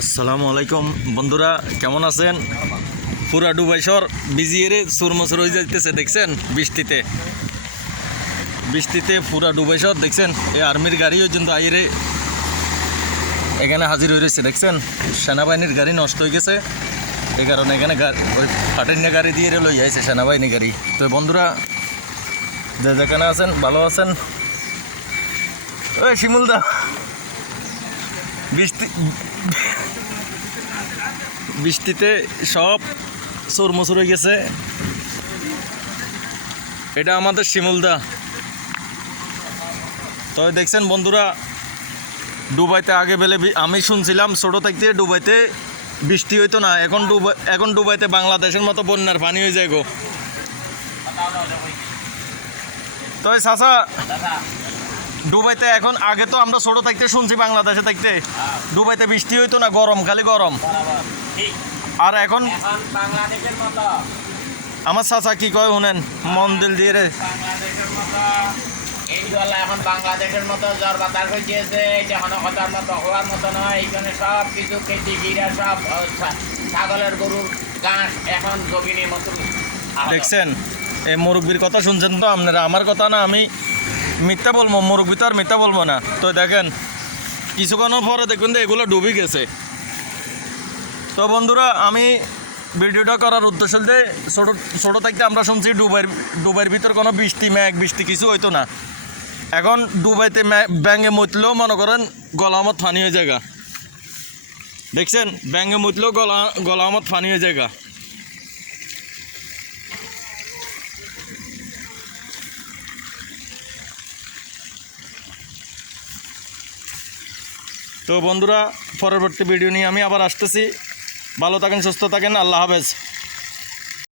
আসসালামু আলাইকুম বন্ধুরা, কেমন আছেন? পুরা ডুবাইশর বিজিয়ে সুরমসুর হয়ে যাইতেছে, দেখছেন? বৃষ্টিতে পুরা ডুবাইশর দেখছেন। এই আর্মির গাড়ি ওই জন্য আইরে এখানে হাজির হয়ে রয়েছে, দেখছেন? সেনাবাহিনীর গাড়ি নষ্ট হয়ে গেছে, এই কারণে এখানে ওই ফাটাইনা গাড়ি দিয়ে লই যাইছে সেনাবাহিনী গাড়ি। তো বন্ধুরা, যে যেখানে আছেন ভালো আছেন? ওই শিমুলদা, বৃষ্টিতে সব চোরমচুর হয়ে গেছে। এটা আমাদের শিমুলদা। তো দেখছেন বন্ধুরা, দুবাইতে আগে বেলে আমি শুনছিলাম ছোটো থাকতে দুবাইতে বৃষ্টি হইতো না, এখন দুবাইতে বাংলাদেশের মতো বন্যার পানি হয়ে যায় গো। তো চাচা, দুবাইতে এখন আগে তো আমরা ছোটো থাকতে শুনছি বাংলাদেশে থাকতে দুবাইতে বৃষ্টি হইতো না, গরম খালি গরম। আর এখন আমার চাচা কি কয় শুনেন, মন দিল দিয়ে রে। এখন বাংলাদেশের মতো জ্বর বাতাস হয়েছে, এখন কথার মতো হওয়ার মতো নয়। এইখানে সব কিছু খেতে গিরা সব ছাগলের গরুর ঘাস এখন জমিনের মতো। দেখছেন, এই মুরব্বীর কথা শুনছেন তো আপনারা? আমার কথা না, আমি মিথ্যা বলবো? মুরব্বী তো আর মিথ্যা বলবো না। তো দেখেন, কিছুক্ষণের পরে দেখবেন যে এগুলো ডুবে গেছে। তো বন্ধুরা, আমি ভিডিওটা করার উদ্দেশ্য দিয়ে ছোটো থাকতে আমরা শুনছি ডুবাইয়ের ভিতর কোনো বৃষ্টি কিছু হইতো না। এখন ডুবাইতে ব্যাঙে মুতলেও মনে করেন গলামত ফানি হয়ে জায়গা, দেখছেন? ব্যাঙে মুতলেও গলামত ফানি হয়ে জায়গা। তো বন্ধুরা, পরবর্তী ভিডিও নিয়ে আমি আবার আসতেছি। ভালো থাকেন, সুস্থ থাকেন, আল্লাহ হাফেজ।